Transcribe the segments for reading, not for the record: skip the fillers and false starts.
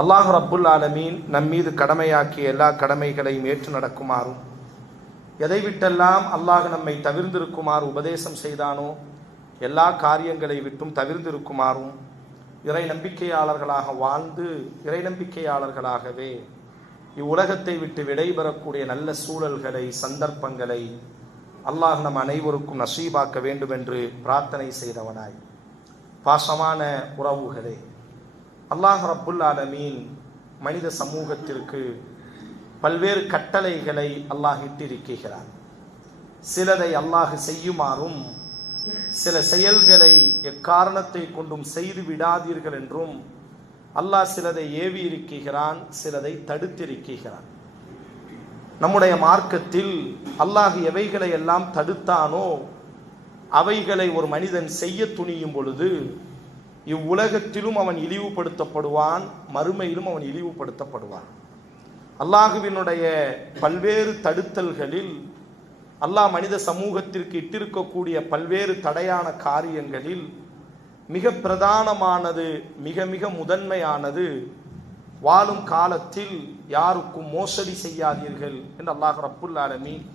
அல்லாஹ் ரப்புல் ஆலமீன் நம் மீது கடமையாக்கிய எல்லா கடமைகளையும் ஏற்று நடக்குமாறும், எதை விட்டெல்லாம் அல்லாஹ் நம்மை தவிர்ந்திருக்குமாறு உபதேசம் செய்தானோ எல்லா காரியங்களை விட்டும் தவிர்ந்திருக்குமாறும், இறை நம்பிக்கையாளர்களாக வாழ்ந்து இறை நம்பிக்கையாளர்களாகவே இவ்வுலகத்தை விட்டு விடைபெறக்கூடிய நல்ல சூழல்களை, சந்தர்ப்பங்களை அல்லாஹ் நம் அனைவருக்கும் நசீபாக்க வேண்டும் என்று பிரார்த்தனை செய்தவனாய், பாசமான உறவுகளே, அல்லாஹ் ரப்புல் ஆலமீன் மனித சமூகத்திற்கு பல்வேறு கட்டளைகளை அல்லாஹ் இட்டிருக்கிறார். சிலதை அல்லாஹ் செய்யுமாறும், சில செயல்களை எக்காரணத்தை கொண்டும் செய்து விடாதீர்கள் என்றும் அல்லாஹ் சிலதை ஏவி இருக்கிறான், சிலதை தடுத்திருக்கிறான். நம்முடைய மார்க்கத்தில் அல்லாஹ் எவைகளை எல்லாம் தடுத்தானோ அவைகளை ஒரு மனிதன் செய்ய துணியும் பொழுது இவ்வுலகத்திலும் அவன் இழிவுபடுத்தப்படுவான், மறுமையிலும் அவன் இழிவுபடுத்தப்படுவான். அல்லாஹுவினுடைய பல்வேறு தடுத்தல்களில், அல்லாஹ் மனித சமூகத்திற்கு இட்டிருக்கக்கூடிய பல்வேறு தடையான காரியங்களில் மிக பிரதானமானது, மிக மிக முதன்மையானது, வாழும் காலத்தில் யாருக்கும் மோசடி செய்யாதீர்கள் என்று அல்லாஹ் ரப்புல் ஆலமீன்,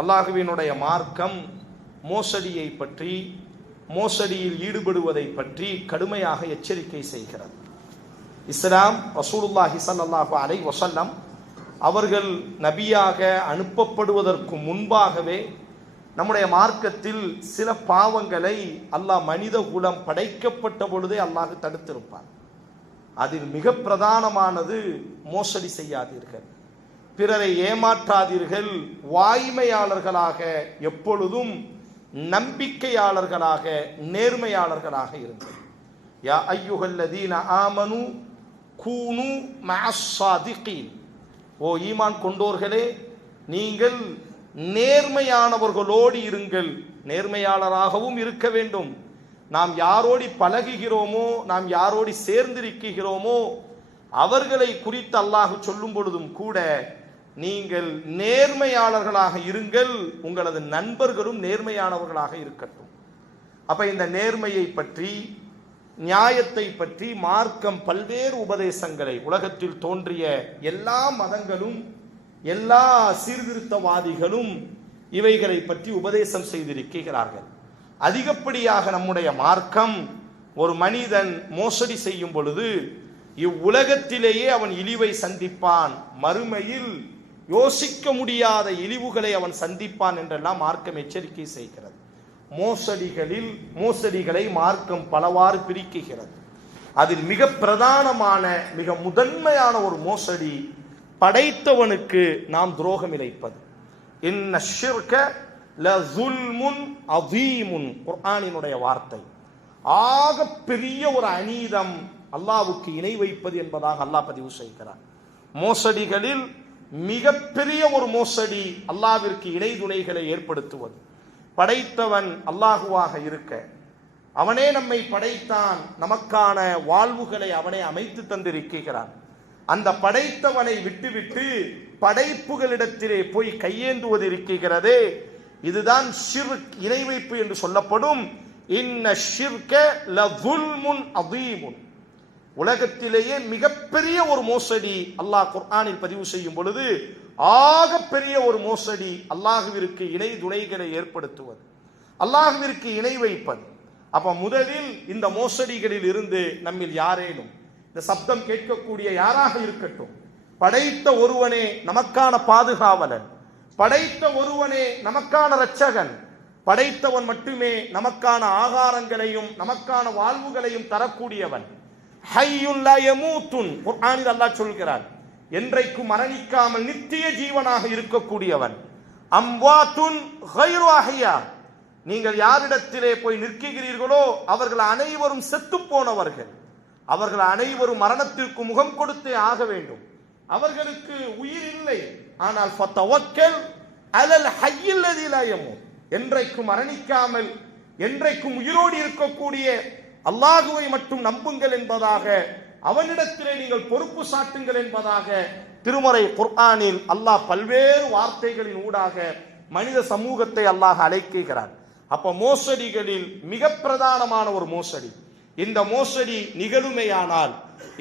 அல்லாஹுவினுடைய மார்க்கம் மோசடியை பற்றி, மோசடியில் ஈடுபடுவதை பற்றி கடுமையாக எச்சரிக்கை செய்கிறது. இஸ்லாம் ரசூலுல்லாஹி ஸல்லல்லாஹு அலைஹி வஸல்லம் அவர்கள் நபியாக அனுப்பப்படுவதற்கு முன்பாகவே நம்முடைய மார்க்கத்தில் சில பாவங்களை அல்லாஹ் மனித குலம் படைக்கப்பட்ட பொழுதே அல்லாஹ் தடுத்திருப்பார். அதில் மிக பிரதானமானது மோசடி செய்யாதீர்கள், பிறரை ஏமாற்றாதீர்கள், வாய்மையாளர்களாக எப்பொழுதும் நம்பிக்கையாளர்களாக நேர்மையாளர்களாக இருங்கள். யா அய்யுஹல்லதீன ஆமனு கூனு மஅஸ்ஸாதிகீன், ஓ ஈமான் கொண்டோர்களே, நீங்கள் நேர்மையானவர்களோடு இருங்கள். நேர்மையாளராகவும் இருக்க வேண்டும். நாம் யாரோடி பழகுகிறோமோ, நாம் யாரோடி சேர்ந்திருக்கிறோமோ அவர்களை குறித்து அல்லாஹ் சொல்லும் பொழுதும் கூட நீங்கள் நேர்மையாளர்களாக இருங்கள், உங்களது நண்பர்களும் நேர்மையானவர்களாக இருக்கட்டும். அப்ப இந்த நேர்மையை பற்றி, நியாயத்தை பற்றி மார்க்கம் பல்வேறு உபதேசங்களை, உலகத்தில் தோன்றிய எல்லா மதங்களும் எல்லா சீர்திருத்தவாதிகளும் இவைகளை பற்றி உபதேசம் செய்திருக்கிறார்கள். அதிகப்படியாக நம்முடைய மார்க்கம் ஒரு மனிதன் மோசடி செய்யும் பொழுது இவ்வுலகத்திலேயே அவன் இழிவை சந்திப்பான், மறுமையில் யோசிக்க முடியாத இழிவுகளை அவன் சந்திப்பான் என்றெல்லாம் மார்க்கம் எச்சரிக்கை செய்கிறது. மோசடிகளை மார்க்கம் பலவாறு பிரிக்குகிறது. அதில் மிக பிரதானமான, மிக முதன்மையான ஒரு மோசடி படைத்தவனுக்கு நாம் துரோகம் இழைப்பது. இன்ன ஷிர்க லஸுல்முன் அதீமுன், குர்ஆனினுடைய வார்த்தை. ஆக பெரிய ஒரு அநீதம் அல்லாஹ்வுக்கு இணை வைப்பது என்பதாக அல்லாஹ் பதிவு செய்கிறார். மோசடிகளில் மிகப்பெரிய ஒரு மோசடி அல்லாஹ்விற்கு இணை துணைகளை ஏற்படுத்துவது. படைத்தவன் அல்லாஹுவாக இருக்க, அவனே நம்மை படைத்தான், நமக்கான வாழ்வுகளை அவனே அமைத்து தந்திருக்கிறான். அந்த படைத்தவனை விட்டுவிட்டு படைப்புகளிடத்திலே போய் கையேந்துவது இருக்கிறதே, இதுதான் ஷிர்க், இணை வைப்பு என்று சொல்லப்படும். இன்ன ஷிர்க லஸுல்முன் அதீமுன், உலகத்திலேயே மிகப்பெரிய ஒரு மோசடி அல்லாஹ் குர்ஆனில் பதிவு செய்யும் பொழுது ஆக பெரிய ஒரு மோசடி அல்லாஹ்விற்கு இணை துணைகளை ஏற்படுத்துவது, அல்லாஹ்விற்கு இணை வைப்பது. அப்ப முதலில் இந்த மோசடிகளில் இருந்து நம்மில் யாரேனும், இந்த சப்தம் கேட்கக்கூடிய யாராக இருக்கட்டும், படைத்த ஒருவனே நமக்கான பாதுகாவலன், படைத்த ஒருவனே நமக்கான இரட்சகன், படைத்தவன் மட்டுமே நமக்கான ஆகாரங்களையும் நமக்கான வாழ்வுகளையும் தரக்கூடியவன். ஹய்யுன் லா யமூத்துன், குர்ஆனில் அல்லாஹ் சொல்கிறார், என்றைக்கும் மரணிக்காமல் நித்திய ஜீவனாக இருக்கக்கூடியவன். அம்வாத்துன் கைரு அஹ்யா, நீங்கள் யாரிடத்திலே போய் நிற்கிறீர்களோ அவர்கள் அனைவரும் செத்து போனவர்கள், அவர்கள் அனைவரும் மரணத்திற்கு முகம் கொடுத்தே ஆக வேண்டும், அவர்களுக்கு உயிர் இல்லை. ஆனால் ஃபதவக்கல் அலல் ஹய்யில் லதீ லா யமூத், என்றைக்கும் மரணிக்காமல் என்றைக்கும் உயிரோடு இருக்கக்கூடிய அல்லாஹுவை மட்டும் நம்புங்கள் என்பதாக, அவனிடத்திலே நீங்கள் பொறுப்பு சாட்டுங்கள் என்பதாக திருமறை குர்ஆனில் அல்லாஹ் பல்வேறு வார்த்தைகளின் ஊடாக மனித சமூகத்தை அல்லாஹ் அழைக்கிறார். அப்ப மோசடிகளில் மிக பிரதானமான ஒரு மோசடி, இந்த மோசடி நிகழுமையானால்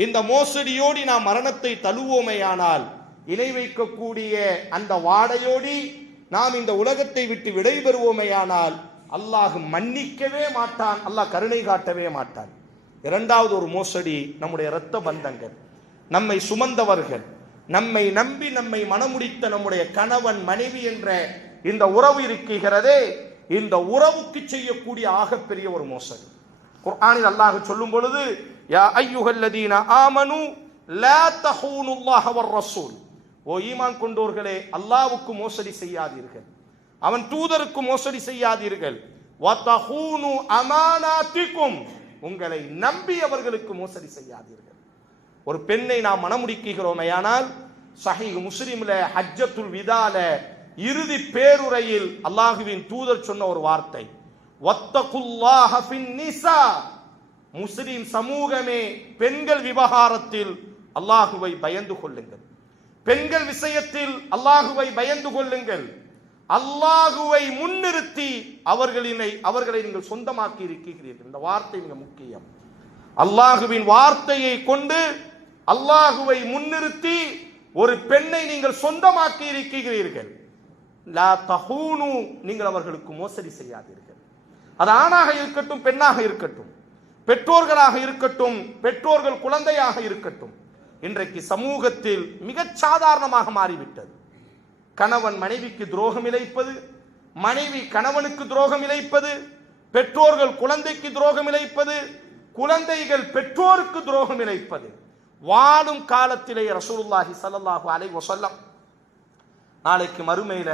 இந்த மோசடியோடி நாம் மரணத்தை தழுவோமேயானால், இணை வைக்கக்கூடிய அந்த வாடையோடி நாம் இந்த உலகத்தை விட்டு விடைபெறுவோமேயானால் அல்லாஹ் மன்னிக்கவே மாட்டான், அல்லாஹ் கருணை காட்டவே மாட்டான். இரண்டாவது ஒரு மோசடி நம்முடைய இரத்த பந்தங்கள், நம்மை சுமந்தவர்கள், நம்மை நம்பி நம்மை மனமுடித்த நம்முடைய கணவன் மனைவி என்ற இந்த உறவு இருக்கிறதே, இந்த உறவுக்கு செய்யக்கூடிய ஆகப்பெரிய ஒரு மோசடி. குர்ஆனில் அல்லாஹ் சொல்லும் பொழுது, யா அய்யுஹல்லதீன ஆமனு லா தஹூனுல்லாஹ வர் ரசூல், ஓ ஈமான் கொண்டோர்களே, அல்லாஹ்வுக்கு மோசடி செய்யாதீர்கள், அவன் தூதருக்கு மோசடி செய்யாதீர்கள். வதஹூனு அமானாத்திக்கும், உங்களை நம்பியவர்களுக்கு மோசடி செய்யாதீர்கள். ஒரு பெண்ணை நாம் மணமுடிக்கிறோமேயானால், சஹீஹ் முஸ்லிம்ல ஹஜ்ஜத்துல் விதால இறுதி பேருரையில் அல்லாஹுவின் தூதர் சொன்ன ஒரு வார்த்தை, வத்தகுல்லாஹ ஃபின் நிசா, முஸ்லிம் சமூகமே பெண்கள் விவகாரத்தில் அல்லாஹுவை பயந்து கொள்ளுங்கள், பெண்கள் விஷயத்தில் அல்லாஹுவை பயந்து கொள்ளுங்கள், அல்லாஹுவை முன்னிறுத்தி அவர்களை நீங்கள் சொந்தமாக்கி இருக்கிறீர்கள். இந்த வார்த்தை மிக முக்கியம். அல்லாஹுவின் வார்த்தையை கொண்டு அல்லாஹுவை முன்னிறுத்தி ஒரு பெண்ணை நீங்கள் சொந்தமாக்கி இருக்கிறீர்கள். லா தஹூனு, நீங்கள் அவர்களுக்கு மோசடி செய்யாதீர்கள். அது ஆணாக இருக்கட்டும், பெண்ணாக இருக்கட்டும், பெற்றோர்களாக இருக்கட்டும், பெற்றோர்கள் குழந்தையாக இருக்கட்டும். இன்றைக்கு சமூகத்தில் மிகச் சாதாரணமாக மாறிவிட்டது. கணவன் மனைவிக்கு துரோகம் இழைப்பது, மனைவி கணவனுக்கு துரோகம் இழைப்பது, பெற்றோர்கள் குழந்தைக்கு துரோகம் இழைப்பது, குழந்தைகள் பெற்றோருக்கு துரோகம் இழைப்பது. வாழும் காலத்திலே ரசூலுல்லாஹி ஸல்லல்லாஹு அலைஹி வஸல்லம், நாளைக்கு மறுமையில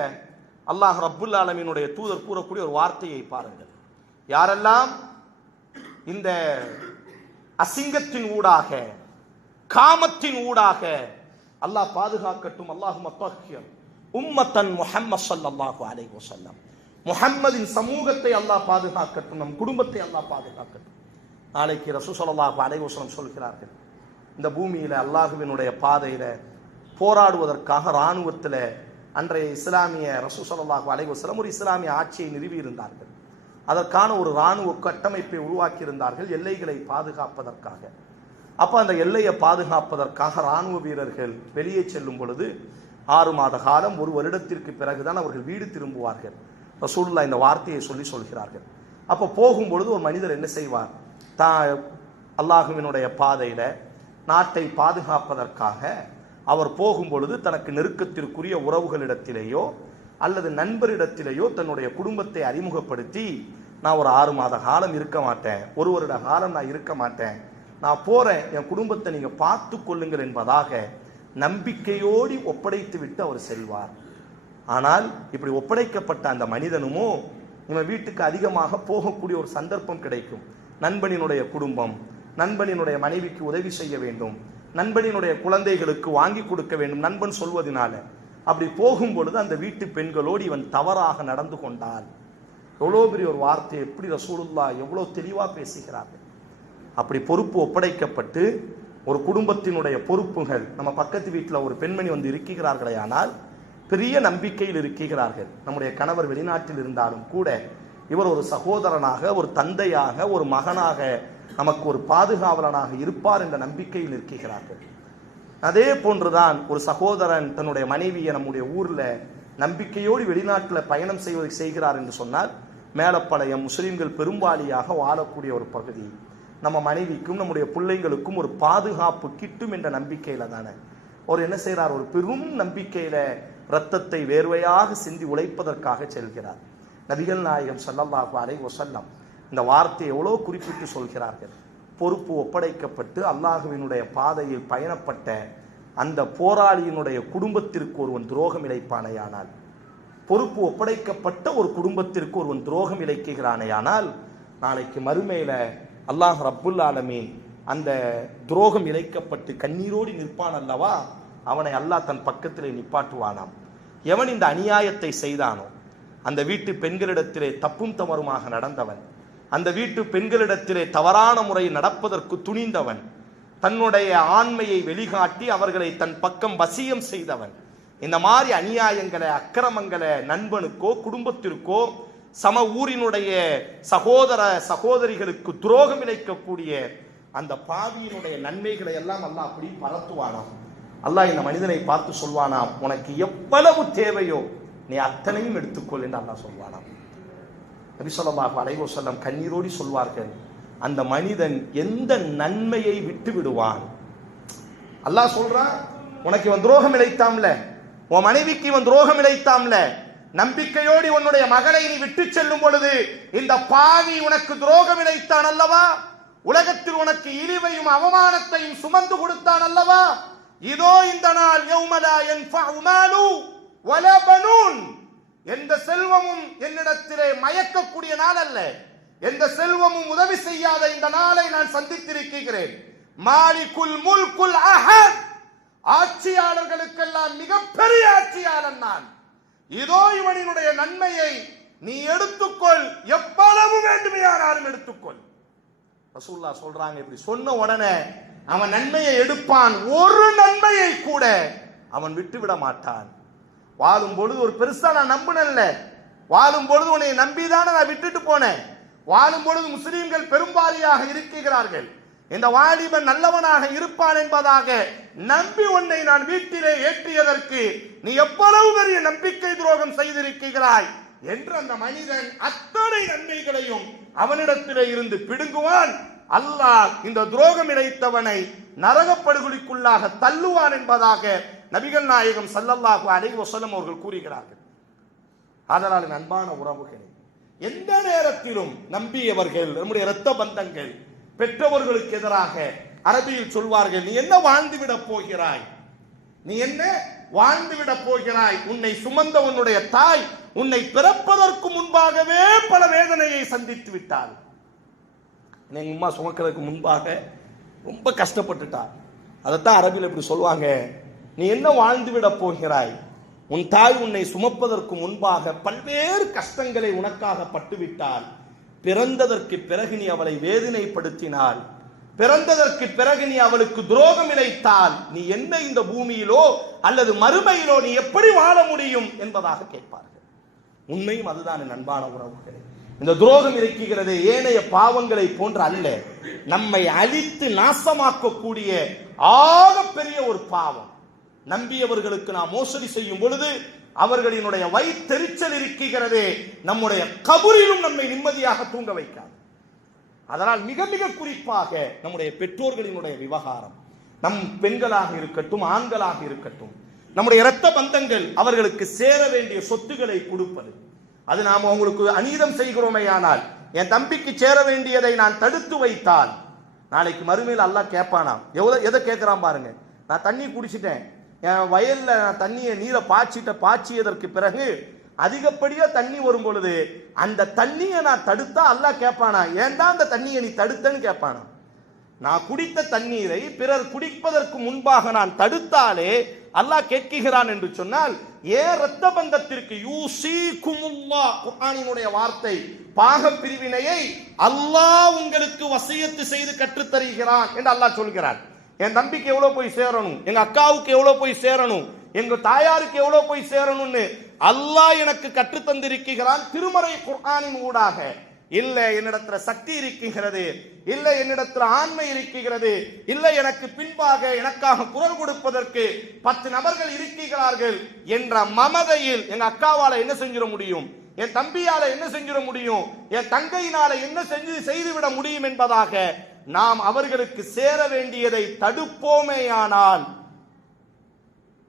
அல்லாஹ் ரப்புல் ஆலமீனுடைய தூதர் கூறக்கூடிய ஒரு வார்த்தையை பாருங்கள். யாரெல்லாம் இந்த அசிங்கத்தின் ஊடாக, காமத்தின் ஊடாக, அல்லாஹ் பாதுகாக்கட்டும், அல்லாஹும்ம தஹ்ஹிர் உம்மத்தன் முஹம்மது ஸல்லல்லாஹு அலைஹி வஸல்லம், முஹம்மதின் சமூகத்தை அல்லாஹ் பாதுகாக்கட்டும், நம் குடும்பத்தை அல்லாஹ் பாதுகாக்கட்டும். நாளைக்கு ரசூல் ஸல்லல்லாஹு அலைஹி வஸல்லம் சொல்கிறார்கள், இந்த பூமியில அல்லாஹுவினுடைய பாதையில போராடுவதற்காக இராணுவத்தில் அன்றைய இஸ்லாமிய ரசூல் ஸல்லல்லாஹு அலைஹி வஸல்லம் ஒரு இஸ்லாமிய ஆட்சியை நிறுவி இருந்தார்கள். அதற்கான ஒரு இராணுவ கட்டமைப்பை உருவாக்கி இருந்தார்கள், எல்லைகளை பாதுகாப்பதற்காக. அப்ப அந்த எல்லையை பாதுகாப்பதற்காக இராணுவ வீரர்கள் வெளியே செல்லும் பொழுது 6 மாத காலம், 1 வருடத்திற்கு பிறகுதான் அவர்கள் வீடு திரும்புவார்கள். ரசூலுல்லாஹ் இந்த வார்த்தையை சொல்கிறார்கள். அப்ப போகும்பொழுது ஒரு மனிதர் என்ன செய்வார், அல்லாஹுவினுடைய பாதையில நாட்டை பாதுகாப்பதற்காக அவர் போகும்பொழுது தனக்கு நெருக்கத்திற்குரிய உறவுகளிடத்திலேயோ அல்லது நண்பரிடத்திலேயோ தன்னுடைய குடும்பத்தை அறிமுகப்படுத்தி, நான் ஒரு 6 மாத காலம் இருக்க மாட்டேன், 1 வருட காலம் நான் இருக்க மாட்டேன், நான் போறேன், என் குடும்பத்தை நீங்க பார்த்து கொள்ளுங்கள் என்பதாக நம்பிக்கையோடு ஒப்படைத்து விட்டு அவர் செல்வார். ஆனால் இப்படி ஒப்படைக்கப்பட்ட அந்த மனிதனுமோ இவன் வீட்டுக்கு அதிகமாக போகக்கூடிய ஒரு சந்தர்ப்பம் கிடைக்கும். நண்பனினுடைய குடும்பம், நண்பனினுடைய மனைவிக்கு உதவி செய்ய வேண்டும், நண்பனினுடைய குழந்தைகளுக்கு வாங்கி கொடுக்க வேண்டும், நண்பன் சொல்வதனால அப்படி போகும் பொழுது அந்த வீட்டு பெண்களோடு இவன் தவறாக நடந்து கொண்டால், எவ்வளோ பெரிய ஒரு வார்த்தை, எப்படி ரசூலுல்லாஹ் எவ்வளோ தெளிவாக பேசுகிறார்கள். அப்படி பொறுப்பு ஒப்படைக்கப்பட்டு ஒரு குடும்பத்தினுடைய பொறுப்புகள், நம்ம பக்கத்து வீட்டில் ஒரு பெண்மணி வந்து இருக்கிறார்களே, ஆனால் பெரிய நம்பிக்கையில் இருக்கிறார்கள். நம்முடைய கணவர் வெளிநாட்டில் இருந்தாலும் கூட இவர் ஒரு சகோதரனாக, ஒரு தந்தையாக, ஒரு மகனாக, நமக்கு ஒரு பாதுகாவலனாக இருப்பார் என்ற நம்பிக்கையில் இருக்கிறார்கள். அதே போன்றுதான் ஒரு சகோதரன் தன்னுடைய மனைவியை நம்முடைய ஊர்ல நம்பிக்கையோடு வெளிநாட்டில் பயணம் செய்கிறார் என்று சொன்னால், மேலப்பாளையம் முஸ்லிம்கள் பெரும்பாலியாக வாழக்கூடிய ஒரு பகுதி, நம்ம மனைவிக்கும் நம்முடைய பிள்ளைங்களுக்கும் ஒரு பாதுகாப்பு கிட்டும் என்ற நம்பிக்கையில தானே அவர் என்ன செய்கிறார், ஒரு பெரும் நம்பிக்கையில இரத்தத்தை வேர்வையாக சிந்தி உழைப்பதற்காக செல்கிறார். நபிகள் நாயகம் ஸல்லல்லாஹு அலைஹி வஸல்லம் இந்த வார்த்தையை எவ்வளோ குறிப்பிட்டு சொல்கிறார்கள். பொறுப்பு ஒப்படைக்கப்பட்டு அல்லாஹுவினுடைய பாதையில் பயணப்பட்ட அந்த போராளியினுடைய குடும்பத்திற்கு ஒருவன் துரோகம் இழைப்பானையானால், பொறுப்பு ஒப்படைக்கப்பட்ட ஒரு குடும்பத்திற்கு ஒருவன் துரோகம் இழைக்கிறானையானால், நாளைக்கு மறுமையில அல்லாஹ் ரப்புல் ஆலமீன் அந்த துரோகம் இழைக்கப்பட்டு கண்ணீரோடு நிற்பான் அல்லவா, அவனை அல்லாஹ் தன் பக்கத்திலே நிப்பாட்டுவானாம். எவன் இந்த அநியாயத்தை செய்தானோ, அந்த வீட்டு பெண்களிடத்திலே தப்பும் தவறுமாக நடந்தவன், அந்த வீட்டு பெண்களிடத்திலே தவறான முறை நடப்பதற்கு துணிந்தவன், தன்னுடைய ஆண்மையை வெளிகாட்டி அவர்களை தன் பக்கம் வசியம் செய்தவன், இந்த மாதிரி அநியாயங்களை, அக்கிரமங்களை நண்பனுக்கோ குடும்பத்திற்கோ சம ஊரினுடைய சகோதர சகோதரிகளுக்கு துரோகம் இழைக்கக்கூடிய அந்த பாவியினுடைய நன்மைகளை எல்லாம் அல்லாஹ் அப்படி பரத்துவானாம். அல்லாஹ் இந்த மனிதனை பார்த்து சொல்வானாம், உனக்கு எவ்வளவு தேவையோ நீ அத்தனையும் எடுத்துக்கொள் என்று அல்லாஹ் சொல்வானாம். நபி ஸல்லல்லாஹு அலைஹி வஸல்லம் கண்ணீரோடி சொல்வார்கள், அந்த மனிதன் எந்த நன்மையை விட்டு விடுவான். அல்லாஹ் சொல்றான், உனக்கு இவன் துரோகம் இழைத்தாம்ல, உன் மனைவிக்கு இவன் துரோகம் இழைத்தாம்ல, நம்பிக்கையோடு உன்னுடைய மகளை நீ விட்டு செல்லும் பொழுது இந்த பாவி உனக்கு துரோகம் இழைத்தான் அல்லவா, உலகத்தில் உனக்கு இழிவையும் அவமானத்தையும் சுமந்து கொடுத்தான் அல்லவா, இதோ இந்த நாள் யௌம லா யன்ஃபஉ மாலு வலா பனூன், எந்த செல்வமும் என்னிடத்திலே மயக்கக்கூடிய நாள் அல்ல, எந்த செல்வமும் உதவி செய்யாத இந்த நாளை நான் சந்தித்திருக்கிறேன். மாலிகுல் முல்குல் அஹத், ஆட்சியாளர்களுக்கெல்லாம் மிகப்பெரிய ஆட்சியாளன் நான். இதோ இவனினுடைய நன்மையை நீ எடுத்துக்கொள், எவ்வளவு வேண்டுமையானாலும் எடுத்துக்கொள். ரசூலுல்லாஹ் சொல்றாங்க, இப்படி சொன்ன உடனே அவன் நன்மையை எடுப்பான், ஒரு நன்மையை கூட அவன் விட்டுவிட மாட்டான். வாழும் பொழுது ஒரு பெருசா நான் நம்பினல்ல, வாழும் பொழுது உன்னை நம்பிதானே நான் விட்டுட்டு போனேன். வாழும் பொழுது முஸ்லிம்கள் பெரும்பாலியாக இருக்கிறார்கள், இந்த வாலிபன் நல்லவனாக இருப்பான் என்பதாக நம்பி உன்னை நான் வீட்டிலே ஏற்றியதற்கு நீ எவ்வளவு பெரிய நம்பிக்கை துரோகம் செய்திருக்கிறாய் என்று அந்த மனிதன் அத்தனை நன்மைகளையும் அவனிடத்திலே இருந்து பிடுங்குவான். அல்லாஹ் இந்த துரோகம் இழைத்தவனை நரகப்படுகொலிக்குள்ளாக தள்ளுவான் என்பதாக நபிகள் நாயகம் ஸல்லல்லாஹு அலைஹி வஸல்லம் அவர்கள் கூறுகிறார்கள். அதனால் அன்பான உறவுகளே, எந்த நேரத்திலும் நம்பியவர்கள், நம்முடைய இரத்த பந்தங்கள், பெற்றவர்களுக்கு எதிராக அரபியில் சொல்வார்கள், நீ என்ன வாழ்ந்துவிட போகிறாய், நீ என்ன வாழ்ந்துவிட போகிறாய், உன்னை சுமந்த உன்னுடைய தாய் உன்னை பிறப்பதற்கு முன்பாகவே பல வேதனையை சந்தித்து விட்டாள். எங்க அம்மா சுமக்கிறதுக்கு முன்பாக ரொம்ப கஷ்டப்பட்டுட்டார். அதைத்தான் அரபியில் இப்படி சொல்லுவாங்க, நீ என்ன வாழ்ந்துவிட போகிறாய், உன் தாய் உன்னை சுமப்பதற்கு முன்பாக பல்வேறு கஷ்டங்களை உனக்காக பட்டுவிட்டால், பிறந்ததற்கு பிறகு நீ அவளை வேதனைப்படுத்தினாள், பிறந்ததற்கு பிறகு நீ அவளுக்கு துரோகம் இழைத்தால் நீ என்ன இந்த பூமியிலோ அல்லது மறுமையிலோ நீ எப்படி வாழ முடியும் என்பதாக கேட்பார்கள். உண்மையும் அதுதான் அன்பான உறவுகளே. இந்த துரோகம் இருக்கிறது ஏனைய பாவங்களை போன்று அல்ல, நம்மை அழித்து நாசமாக்கக்கூடிய ஆக பெரிய ஒரு பாவம். நம்பியவர்களுக்கு நாம் மோசடி செய்யும் பொழுது அவர்களினுடைய வயிற்றெரிச்சல் இருக்கிறதே, நம்முடைய கபரிலும் நம்மை நிம்மதியாக தூங்க வைக்காது. அதனால் மிக மிக குறிப்பாக நம்முடைய பெற்றோர்களினுடைய விவகாரம், நம் பெண்களாக இருக்கட்டும் ஆண்களாக இருக்கட்டும், நம்முடைய இரத்த பந்தங்கள் அவர்களுக்கு சேர வேண்டிய சொத்துக்களை கொடுப்பது, அது நாம் அவங்களுக்கு அநீதம் செய்கிறோமே ஆனால், என் தம்பிக்கு சேர வேண்டியதை நான் தடுத்து வைத்தால் நாளைக்கு மறுமையில் அல்லாஹ் கேட்பானாம். எதை கேட்கிறான் பாருங்க, நான் தண்ணி குடிச்சிட்டேன், என் வயல்ல நான் தண்ணியை நீரை பாய்ச்சியதற்கு பிறகு அதிகப்படியா தண்ணி வரும் பொழுது அந்த தண்ணியை நான் தடுத்தா அல்லாஹ் கேட்பானா, ஏன்டா அந்த தண்ணியை நீ தடுத்தன்னு கேட்பானா. நான் குடித்த தண்ணீரை பிறர் குடிப்பதற்கு முன்பாக நான் தடுத்தாலே அல்லாஹ் கேட்கிறான் என்று சொன்னால், ஏன் இரத்த பந்தத்திற்கு யூசிகுமுல்லாஹ், குர்ஆனினுடைய வார்த்தை, பாக பிரிவினையை அல்லாஹ் உங்களுக்கு வசியத்து செய்து கற்றுத் தருகிறான் என்று அல்லாஹ் சொல்கிறான். என் தம்பிக்கு எவ்வளவு போய் சேரணும், எங்க அக்காவுக்கு எவ்வளவு போய் சேரணும், எங்க தாயாருக்கு எவ்வளவு போய் சேரணும்னு அல்லாஹ் எனக்கு கற்று தந்திருக்கிறான் திருமறை குர்ஆனின் ஊடாக. இல்ல என்னிடத்துல சக்தி இருக்கிறது, இல்ல என்னிடத்துல ஆண்மை இருக்கிறது, இல்ல எனக்கு பின்பாக எனக்காக குரல் கொடுப்பதற்கு 10 நபர்கள் இருக்கிறார்கள் என்ற மமதையில் எங்க அக்காவால என்ன செஞ்சிட முடியும், என் தம்பியால என்ன செஞ்சிட முடியும், என் தங்கையினால என்ன செய்துவிட முடியும் என்பதாக நாம் அவர்களுக்கு சேர வேண்டியதை தடுப்போமேயானால்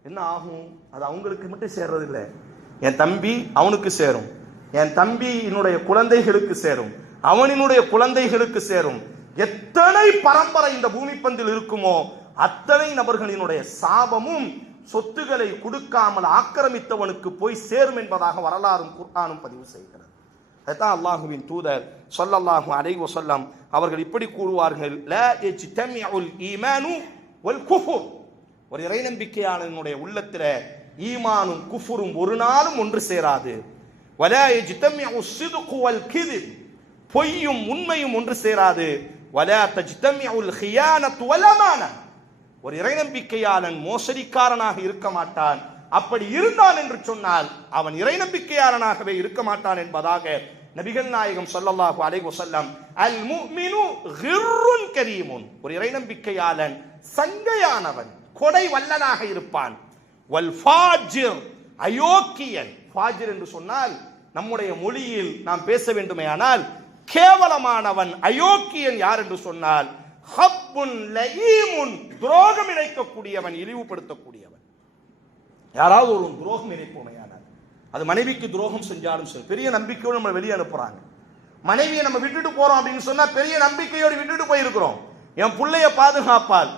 என்ன ஆகும்? அது அவங்களுக்கு மட்டும் சேர்றதில்லை, என் தம்பி அவனுக்கு சேரும், என் தம்பியினுடைய குழந்தைகளுக்கு சேரும், அவனினுடைய குழந்தைகளுக்கு சேரும். எத்தனை பரம்பரை இந்த பூமி பந்தில் இருக்குமோ அத்தனை நபர்களினுடைய சாபமும் சொத்துக்களை கொடுக்காமல் ஆக்கிரமித்தவனுக்கு போய் சேரும் என்பதாக வரலாறும் குர்ஆனும் பதிவு செய்கிறது. அதுதான் அல்லாஹுவின் தூதர் ஸல்லல்லாஹு அலைஹி வஸல்லம் அவர்கள் இப்படி கூறுவார்கள், லா யஜ்தமிஉல் ஈமானு வல் குஃபுர், ஒரு இறை நம்பிக்கையாளனுடைய உள்ளத்தில் ஈமானும் குஃபுரும் ஒரு நாளும் ஒன்று சேராது. வலா யஜ்தமிஉ ஸித்கு வல் கிذب, பொய்யும் உண்மையும் ஒன்று சேராது. வலா தஜ்தமிஉல் கியானத்து வல் அமானா, ஒரு இறை நம்பிக்கையாளன் மோசடிக்காரனாக இருக்க மாட்டான், அப்படி இருந்தான் என்று சொன்னால் அவன் இறை நம்பிக்கையாளனாகவே இருக்க மாட்டான் என்பதாக நபிகள் நாயகம் ஸல்லல்லாஹு அலைஹி வஸல்லம் அல் முஃமினு கிர்ருன் கரீமுன், ஒரு இறை நம்பிக்கையாளன் சங்கையானவன், கொடை வல்லனாக இருப்பான். வல் ஃபாஜிர், அயோக்கியன். ஃபாஜிர் என்று சொன்னால் நம்முடைய மொழியில் நாம் பேச வேண்டுமேயானால் கேவலமானவன், அயோக்கியன் யார் என்று சொன்னால் ஹப்புன் லயீமுன், துரோகம் இழைக்கக்கூடியவன், இழிவுபடுத்தக்கூடியவன். யாராவது ஒரு துரோகம் இழைப்போமையானால், அது மனைவிக்கு துரோகம் செஞ்சாலும் சரி, பெரிய நம்பிக்கையோடு நம்ம வெளியே அனுப்புறாங்க. மனைவியை நம்ம விட்டுட்டு போறோம் அப்படின்னு சொன்னா பெரிய நம்பிக்கையோடு விட்டுட்டு போயிருக்கிறோம். என் பிள்ளைய பாதுகாப்பால்,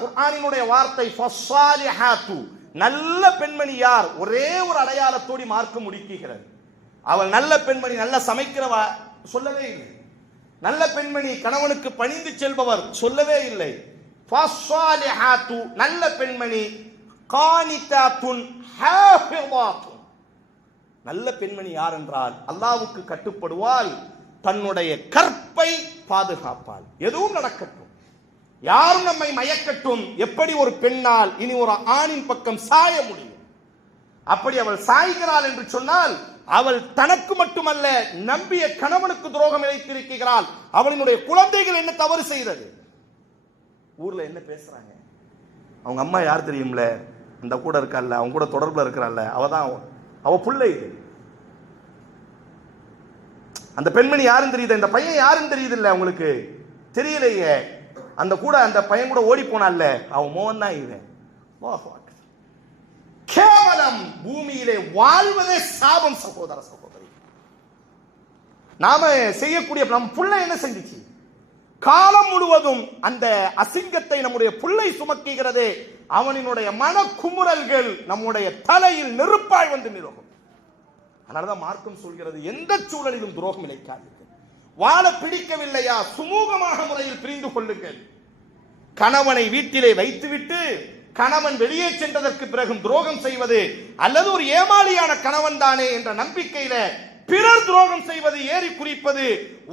குர்ஆனினுடைய வார்த்தை ஃபஸ்ஸாலிஹாத்து, நல்ல பெண்மணி யார்? ஒரே ஒரு அடையாளத்தோடு மார்க்க முடிக்கிறது. அவள் நல்ல பெண்மணி, நல்ல சமைக்கிறவா சொல்லவே இல்லை. நல்ல பெண்மணி கணவனுக்கு பணிந்து செல்பவர் சொல்லவே இல்லை. ஃபஸ்ஸாலிஹாத்து, நல்ல பெண்மணி, கானிதாத்துன் ஹாஃபிதாத்துன், நல்ல பெண்மணி யார் என்றால் அல்லாஹ்வுக்கு கட்டுப்படுவாள், தன்னுடைய கற்பை பாதுகாப்பாள். எதுவும் நடக்கட்டும், யாரும் நம்மை மயக்கட்டும், எப்படி ஒரு பெண்ணால் இனி ஒரு ஆணின் பக்கம் சாய முடியும்? அப்படி அவள் சாய்கிறாள் என்று சொன்னால் அவள் தனக்கு மட்டுமல்ல நம்பிய கணவனுக்கு துரோகம் இழைத்திருக்கிறாள். அவளினுடைய குழந்தைகள் என்ன தவறு செய்தது? ஊர்ல என்ன பேசுறாங்க? அவங்க அம்மா யார் தெரியும்ல, இந்த கூட இருக்கால, அவங்க கூட தொடர்புல இருக்கிறாள், அவதான் அவ பிள்ளை. அந்த பெண்மணி யாரும் தெரியுது, இந்த பையன் யாரும் தெரியுது இல்ல, உங்களுக்கு தெரியலையே. அந்த கூட அந்த பையன் கூட ஓடி போனால, அவன் மோகன் தான் இது. கேவலம், பூமியிலே வாழ்வதே சாபம் சகோதர சகோதரி. நாம செய்யக்கூடிய நம் புள்ளை என்ன செஞ்சிச்சு? காலம் முழுவதும் அந்த அசிங்கத்தை நம்முடைய புள்ளை சுமக்குகிறதே, அவனினுடைய மன குமுறல்கள் நம்முடைய தலையில் நெருப்பாய் வந்து நிற்கும். அதனாலதான் மார்க்கம் சொல்கிறது, எந்த சூழலிலும் துரோகம் இழைக்காதீர்கள். வாழ பிடிக்கவில்லையா, சுமூகமாக முறையில் பிரிந்து கொள்ளுங்கள். கணவனை வீட்டிலே வைத்துவிட்டு கணவன் வெளியே சென்றதற்கு பிறகு துரோகம் செய்வது, அல்லது ஒரு ஏமாளியான கணவன் தானே என்ற நம்பிக்கையில பிறர் துரோகம் செய்வது, ஏறி குறிப்பது,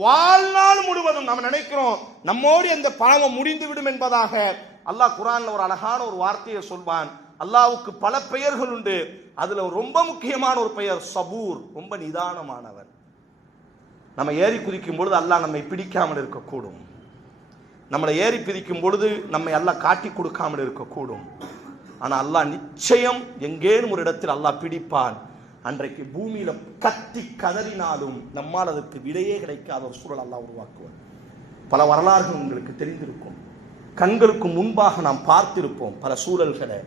வாழ்நாள் முழுவதும் நாம் நினைக்கிறோம் நம்மோடு அந்த பாவம் முடிந்துவிடும் என்பதாக. அல்லாஹ் குர்ஆன்ல ஒரு அழகான ஒரு வார்த்தையை சொல்வான். அல்லாஹ்வுக்கு பல பெயர்கள் உண்டு, அதுல ரொம்ப முக்கியமான ஒரு பெயர் சபூர், ரொம்ப நிதானமானவன். நம்ம ஏறி குதிக்கும் பொழுது அல்லாஹ் நம்மை பிடிக்காமல் இருக்கக்கூடும், நம்மளை ஏறி பிரிக்கும் பொழுது நம்மை அல்லாஹ் காட்டி கொடுக்காமல் இருக்கக்கூடும். ஆனா அல்லாஹ் நிச்சயம் எங்கேனும் ஒரு இடத்தில் அல்லாஹ் பிடிப்பான். அன்றைக்கு பூமியில கத்தி கதறினாலும் நம்மால் அதற்கு விடையே கிடைக்காத ஒரு சூழல் அல்லாஹ் உருவாக்குவான். பல வரலாறுகள் உங்களுக்கு தெரிந்திருக்கும், கண்களுக்கு முன்பாக நாம் பார்த்திருப்போம். பல சூழல்களை,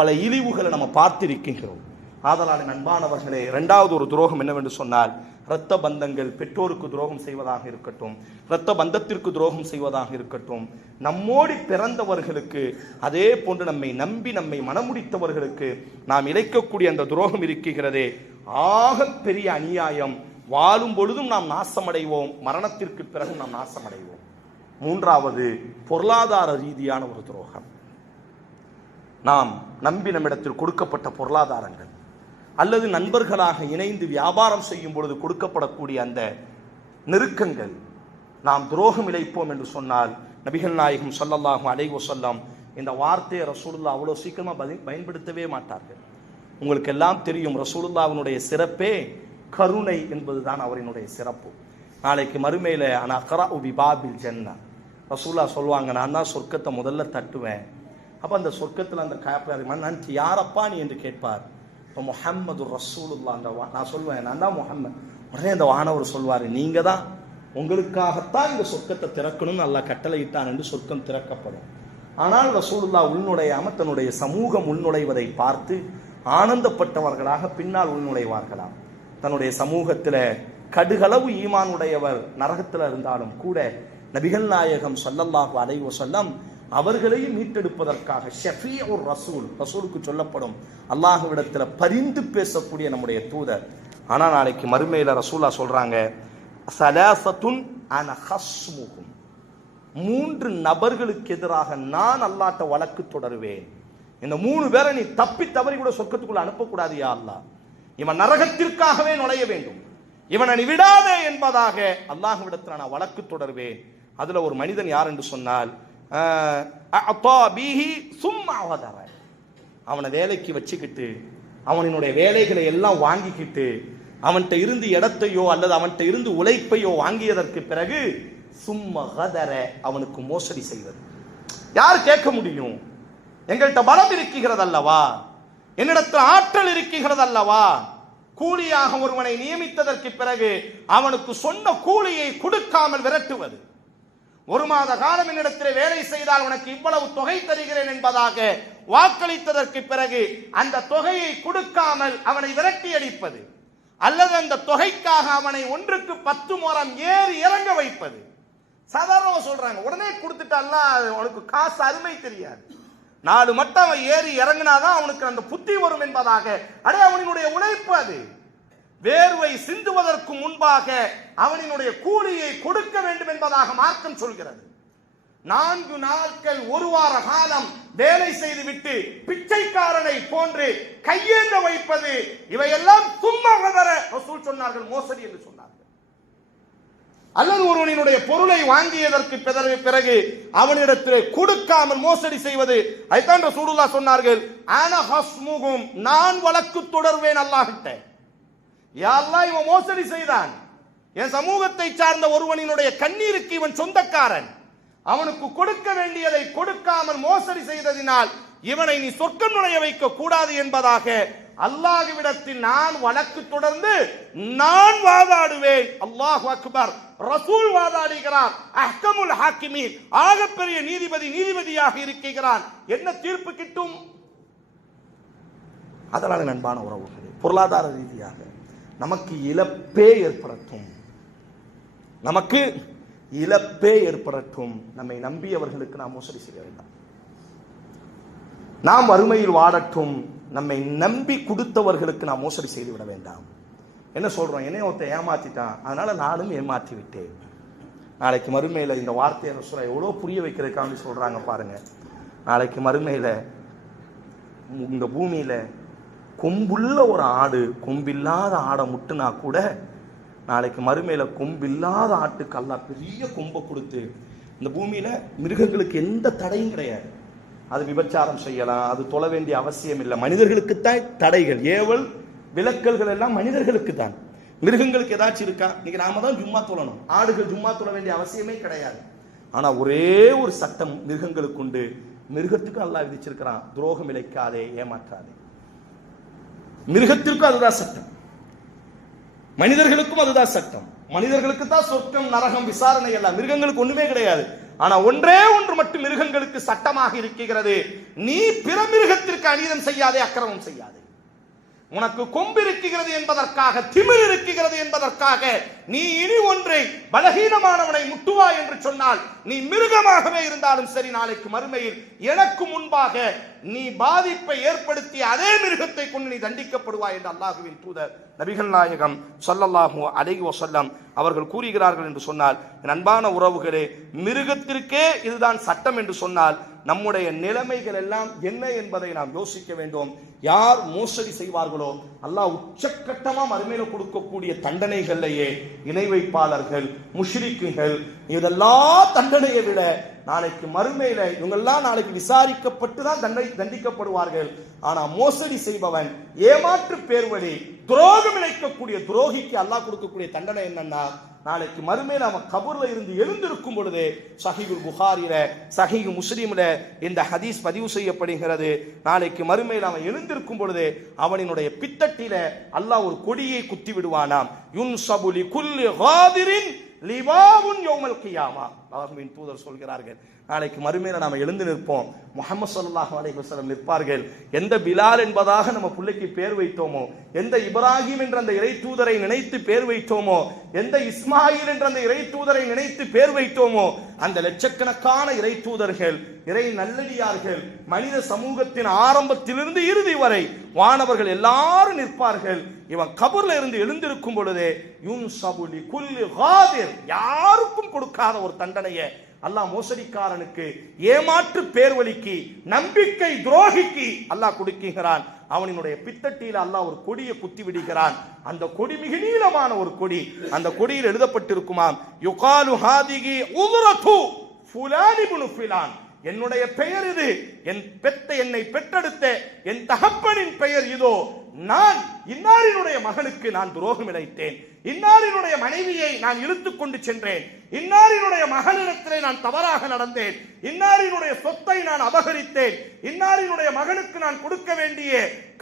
பல இழிவுகளை நம்ம பார்த்திருக்கின்றோம். ஆதலான அன்பானவர்களே, இரண்டாவது ஒரு துரோகம் என்னவென்று சொன்னால், இரத்த பந்தங்கள், பெற்றோருக்கு துரோகம் செய்வதாக இருக்கட்டும், இரத்த பந்தத்திற்கு துரோகம் செய்வதாக இருக்கட்டும், நம்மோடி பிறந்தவர்களுக்கு, அதே போன்று நம்மை நம்பி நம்மை மனமுடித்தவர்களுக்கு நாம் இழைக்கக்கூடிய அந்த துரோகம் இருக்கிறதே, ஆக பெரிய அநியாயம். வாழும் பொழுதும் நாம் நாசமடைவோம், மரணத்திற்கு பிறகு நாம் நாசமடைவோம். மூன்றாவது பொருளாதார ரீதியான ஒரு துரோகம். நாம் நம்பி நம்மிடத்தில் கொடுக்கப்பட்ட பொருளாதாரங்கள், அல்லது நண்பர்களாக இணைந்து வியாபாரம் செய்யும் பொழுது கொடுக்கப்படக்கூடிய அந்த நெருக்கங்கள், நாம் துரோகம் இழைப்போம் என்று சொன்னால், நபிகள் நாயகம் ஸல்லல்லாஹு அலைஹி வஸல்லம் இந்த வார்த்தையை ரசூலுல்லாஹ் அவ்வளோ சீக்கிரமா பயன்படுத்தவே மாட்டார்கள். உங்களுக்கு எல்லாம் தெரியும், ரசூலுல்லாஹ்வினுடைய சிறப்பே கருணை என்பதுதான் அவரினுடைய சிறப்பு. நாளைக்கு மறுமையில அனா கரஉ பிபாபில் ஜன்னா, ரசூலுல்லாஹ் சொல்வாங்க, நான் தான் சொர்க்கத்தை முதல்ல தட்டுவேன். அப்ப அந்த சொர்க்கத்தில் அந்த காப்பார் நான் யாரப்பா நீ என்று கேட்பார். இப்போ முஹம்மது ரசூலுல்லாஹ், அந்த நான் சொல்வேன் நான் தான் முஹம்மது. உடனே அந்த வானவர் சொல்வார், நீங்க தான், உங்களுக்காகத்தான் இந்த சொர்க்கத்தை திறக்கணும்னு அல்லாஹ் கட்டளையிட்டான் என்று சொர்க்கம் திறக்கப்படும். ஆனால் ரசூலுல்லாஹ் உள்நுழையாம தன்னுடைய சமூகம் உள்நுழைவதை பார்த்து ஆனந்தப்பட்டவர்களாக பின்னால் உள்நுழைவார்களாம். தன்னுடைய சமூகத்தில் கடுகளவு ஈமானுடையவர் நரகத்தில் இருந்தாலும் கூட நபிகள் நாயகம் ஸல்லல்லாஹு அலைஹி வஸல்லம் அவர்களையும் மீட்டெடுப்பதற்காக ஷஃபீஉர் ரசூல், ரசூலுக்கு சொல்லப்படும் அல்லாஹ்விடத்தில் பரிந்து பேசக்கூடிய நம்முடைய தூதர். ஆனால் நாளைக்கு மறுமையில் ரசூலா சொல்றாங்க, ஸலாஸத்துன் அன ஹஸ்முஹும், 3 நபர்களுக்கு எதிராக நான் அல்லாஹ்ட்ட வழக்கு தொடருவேன். இந்த 3 பேரை நீ தப்பி தவறி கூட சொர்க்கத்துக்குள்ள அனுப்பக்கூடாது யா அல்லாஹ், இவன் நரகத்திற்காகவே நுழைய வேண்டும், இவனை நீ விடாதே என்பதாக அல்லாஹ்விடத்தில் நான் வழக்கு தொடருவேன். அதுல ஒரு மனிதன் யார் என்று சொன்னால், அவனை வேலைக்கு வச்சுக்கிட்டு அவனினுடைய வேலைகளை எல்லாம் வாங்கிக்கிட்டு அவன்கிட்ட இருந்து இடத்தையோ அல்லது அவன்கிட்ட இருந்து உழைப்பையோ வாங்கியதற்கு பிறகு சும்மா கதர அவனுக்கு மோசடி செய்வது. யார் கேட்க முடியும்? எங்கள்கிட்ட பலம் இருக்கிறது அல்லவா, என்னிடத்தில் ஆற்றல் இருக்கிறது அல்லவா. கூலியாக ஒருவனை நியமித்ததற்கு பிறகு அவனுக்கு சொன்ன கூலியை கொடுக்காமல் விரட்டுவது. 1 மாத காலம் என்னிடத்தில் வேலை செய்தால் உனக்கு இவ்வளவு தொகை தருகிறேன் என்பதாக வாக்களித்ததற்கு பிறகு அந்த தொகையை கொடுக்காமல் அவனை விரட்டி அடிப்பது, அல்லது அந்த தொகைக்காக அவனை 1க்கு 10 முறம் ஏறி இறங்க வைப்பது. சாதாரணமாக சொல்றாங்க, உடனே கொடுத்துட்டான்னா அவனுக்கு காசு அருமை தெரியாது. 4 மட்டும் அவன் ஏறி இறங்கினாதான் அவனுக்கு அந்த புத்தி வரும் என்பதாக. அடே, அவனுடைய உழைப்பு அது. வேர்வை சிந்துவதற்கு முன்பாக அவனினுடைய கூலியை கொடுக்க வேண்டும் என்பதாக மார்க்கம் சொல்கிறது. 4 நாட்கள் 1 வார காலம் வேலை செய்துவிட்டு பிச்சைக்காரனை போன்று கையேந்த வைப்பது, இவையெல்லாம் சும்மா ரசூல் சொன்னார்கள் மோசடி என்று சொன்னார்கள். அல்லது ஒருவனுடைய பொருளை வாங்கியதற்கு பிறகு அவனிடத்தில் கொடுக்காமல் மோசடி செய்வது. ஐதான் ரசூலுல்லாஹ் சொன்னார்கள், அன ஹஸ்முகும், நான் வழக்கு தொடர்வேன் அல்லாஹ்கிட்ட. யா அல்லாஹ், இவன் மோசடி செய்தான், என் சமூகத்தை சார்ந்த ஒருவனினுடைய கண்ணீருக்கு இவன் சொந்தக்காரன், அவனுக்கு கொடுக்க வேண்டியதை கொடுக்காமல் மோசடி செய்ததினால் இவனை நீ சொர்க்கம் நுழைய வைக்க கூடாது என்பதாக அல்லாஹ்விடத்தில் நான் வழக்கு தொடர்ந்து நான் வாதாடுவேன். அல்லாஹ் அக்பர். ரசூல் வாதாடுகிறார். அஹ்கமுல் ஹாக்கிமீன், ஆகப்பெரிய நீதிபதியாக இருக்கிறான். என்ன தீர்ப்பு கிட்டும்? அதனால அன்பான உறவுகளே, பொருளாதார ரீதியாக நமக்கு இழப்பே ஏற்படட்டும், நமக்கு இழப்பே ஏற்படட்டும், நம்மை நம்பியவர்களுக்கு நாம் மோசடி செய்ய வேண்டாம். நாம் வறுமையில் வாடட்டும், நம்மை நம்பி கொடுத்தவர்களுக்கு நாம் மோசடி செய்து விட வேண்டாம். என்ன சொல்றோம்? என்னைய ஒருத்தன் ஏமாத்திட்டான், அதனால நானும் ஏமாற்றி விட்டேன். நாளைக்கு மறுமையில இந்த வார்த்தையை சொல்ற எவ்வளோ புரிய வைக்கிறதுக்காண்டி சொல்றாங்க பாருங்க. நாளைக்கு மறுமையில இந்த பூமியில கொம்புள்ள ஒரு ஆடு கொம்பில்லாத ஆடை முட்டுனா கூட நாளைக்கு மறுமையில கொம்பில்லாத ஆட்டுக்கு அல்லாஹ் பெரிய கொம்பை கொடுத்து, இந்த பூமியில மிருகங்களுக்கு எந்த தடையும் கிடையாது, அது விபச்சாரம் செய்யலாம், அது தொழ வேண்டிய அவசியம் இல்லை. மனிதர்களுக்குத்தான் தடைகள், ஏவல் விலக்கல்கள் எல்லாம் மனிதர்களுக்கு தான். மிருகங்களுக்கு ஏதாச்சும் இருக்கா? இன்னைக்கு நாம தான் ஜும்மா தொழணும், ஆடுகள் ஜும்மா தொழ வேண்டிய அவசியமே கிடையாது. ஆனா ஒரே ஒரு சட்டம் மிருகங்களுக்கு உண்டு. மிருகத்துக்கும் அல்லாஹ் விதிச்சிருக்கிறான், துரோகம் இழைக்காதே, ஏமாற்றாதே. மிருகத்திற்கும் அதுதான் சட்டம், மனிதர்களுக்கும் அதுதான் சட்டம். மனிதர்களுக்கு தான் சொர்க்கம் நரகம் விசாரணை எல்லாம், மிருகங்களுக்கு ஒண்ணுமே கிடையாது. ஆனா ஒன்றே ஒன்று மட்டும் மிருகங்களுக்கு சட்டமாக இருக்கிறது, நீ பிற மிருகத்திற்கு அநீதம் செய்யாதே, அக்கிரமம் செய்யாதே. உனக்கு கொம்பு இருக்கிறது என்பதற்காக, திமிர் இருக்கிறது என்பதற்காக நீ இனி ஒன்றை பலகீனமானவனை முட்டுவா என்று சொன்னால் நீ மிருகமாகவே இருந்தாலும் சரி, நாளைக்கு மறுமையில் எனக்கு முன்பாக நீ பாதிப்பை ஏற்படுத்திய அதே மிருகத்தை கொண்டு நீ தண்டிக்கப்படுவாய் என்று அல்லாஹ்வின் தூதர் நபிகள் நாயகம் ஸல்லல்லாஹு அலைஹி வஸல்லம் அவர்கள் கூறுகிறார்கள் என்று சொன்னால், என் அன்பான உறவுகளே, மிருகத்திற்கே இதுதான் சட்டம் என்று சொன்னால் நம்முடைய நிலைமைகள் எல்லாம் என்ன என்பதை நாம் யோசிக்க வேண்டும். யார் மோசடி செய்வார்களோ அல்லாஹ் உச்சக்கட்டமா மறுமையில கொடுக்கக்கூடிய தண்டனைகள்லையே இணை வைப்பாளர்கள், முஷ்ரிக்குகள், இதெல்லாம் தண்டனையை விட நாளைக்கு மறுமையில இவங்கெல்லாம் நாளைக்கு விசாரிக்கப்பட்டு தான் தண்டிக்கப்படுவார்கள். ஆனா மோசடி செய்பவன், ஏமாற்று பேர்வழி, துரோகம் இழைக்கக்கூடிய துரோகிக்கு அல்லாஹ் கொடுக்கக்கூடிய தண்டனை என்னன்னா, நாளைக்கு மறுமையில அவன் கபூர்ல இருந்து எழுந்திருக்கும் பொழுது, சஹீஹுல் புகாரில சஹீஹ் முஸ்லிம்ல இந்த ஹதீஸ் பதிவு செய்யப்படுகிறது. நாளைக்கு மறுமையில் அவன் எழுந்திருக்கும் பொழுது அவனினுடைய பித்தட்டில அல்லாஹ் ஒரு கொடியை குத்தி விடுவானாம். யுன்சபு லிகுல்லி காதிரின் லிவாவுன் யௌமல் கியாமா. அல்லாஹ்வின் தூதர் சொல்கிறார்கள், நாளைக்கு மறுமையில நாம எழுந்து நிற்போம், முஹம்மது ஸல்லல்லாஹு அலைஹி வஸல்லம் நிற்பார்கள். எந்த பிலால் என்பதாக நம்ம பிள்ளைக்கு பேர் வைத்தோமோ, எந்த இப்ராஹிம் என்ற அந்த இறை தூதரை நினைத்து பேர் வைத்தோமோ, எந்த இஸ்மாயில் என்ற அந்த இறை தூதரை நினைத்து பேர் வைத்தோமோ, அந்த லட்சக்கணக்கான இறை தூதர்கள், இறை நல்லடியார்கள், மனித சமூகத்தின் ஆரம்பத்திலிருந்து இறுதி வரை வானவர்கள் எல்லாரும் நிற்பார்கள். இவன் கபூர்ல இருந்து எழுந்திருக்கும் பொழுதே யுன்சபு லிகுல்லி காதிர், யாருக்கும் கொடுக்காத ஒரு தண்டனையை அல்லாஹ் மோசடிக்காரனுக்கு, ஏமாற்று பேர்வழிக்கு, நம்பிக்கை துரோகிக்கு அல்லாஹ் கொடுக்கிறான். அவனினுடைய பித்தட்டியில அல்லாஹ் ஒரு கொடியை குத்தி விடுகிறான். அந்த கொடி மிக நீளமான ஒரு கொடி. அந்த கொடியில் எழுதப்பட்டிருக்குமாம், யுகாலு ஹாதிகி உதுரது ஃபுலான் இப்னு ஃபிலான், என்னுடைய பெயர் இது, என்னை பெற்றெடுத்த என் தகப்பனின் பெயர் இதோ, நான் இன்னாரினுடைய மகனுக்கு நான் துரோகம் இழைத்தேன், இன்னாரினுடைய மனைவியை நான் இழுத்துக் கொண்டு சென்றேன், இன்னாரினுடைய மகனிடத்திலே நான் தவறாக நடந்தேன், இன்னாரினுடைய சொத்தை நான் அபகரித்தேன், இன்னாரினுடைய மகனுக்கு நான் கொடுக்க வேண்டிய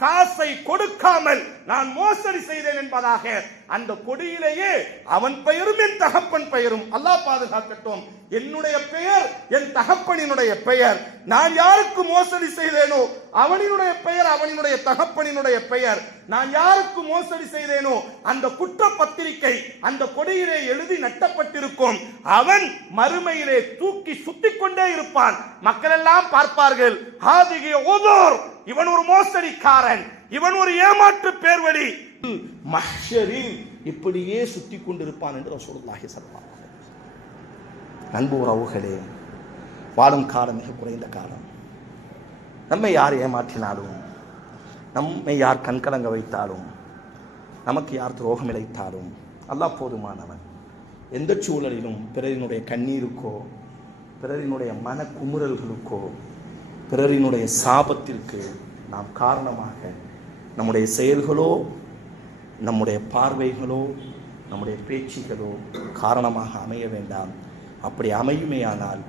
காசை கொடுக்காமல் நான் மோசடி செய்தேன் என்பதாக அந்த கொடியிலேயே அவன் பெயரும் என் தகப்பன் பெயரும், அல்லாஹ் பாதுகாக்கட்டும், என்னுடைய பெயர் என் தகப்பனினுடைய பெயர், நான் யாருக்கு மோசடி செய்தேனோ அவனினுடைய பெயர் அவனினுடைய தகப்பனினுடைய பெயர், நான் யாருக்கு மோசடி செய்தேனோ அந்த குற்றப்பத்திரிகை அந்த கொடியிலே எழுதி நட்டப்பட்டிருக்கும், அவன் மறுமையிலே தூக்கி சுத்திக் கொண்டே இருப்பான். மக்கள் எல்லாம் பார்ப்பார்கள், இவன் ஒரு மோசடிக்காரன், இவன் ஒரு ஏமாற்று பேர்வழி, மஹ்ஷரில் இப்படியே சுத்தி கொண்டிருப்பான் என்று ரசூலுல்லாஹி ஸல்லல்லாஹு அலைஹி வஸல்லம். அன்பு உறவுகளே, வாழும் காலம் மிக குறைந்த காலம். நம்மை யார் ஏமாற்றினாலும், நம்மை யார் கண்கலங்க வைத்தாலும், நமக்கு யார் துரோகம் இழைத்தாலும் அல்லாஹ் போதுமானவன். எந்த சூழலிலும் பிறரினுடைய கண்ணீருக்கோ, பிறரினுடைய மன குமுறல்களுக்கோ, பிறரினுடைய சாபத்திற்கு நாம் காரணமாக நம்முடைய செயல்களோ, நம்முடைய பார்வைகளோ, நம்முடைய பேச்சுகளோ காரணமாக அமைய வேண்டாம். அப்படி அமையுமேயானால்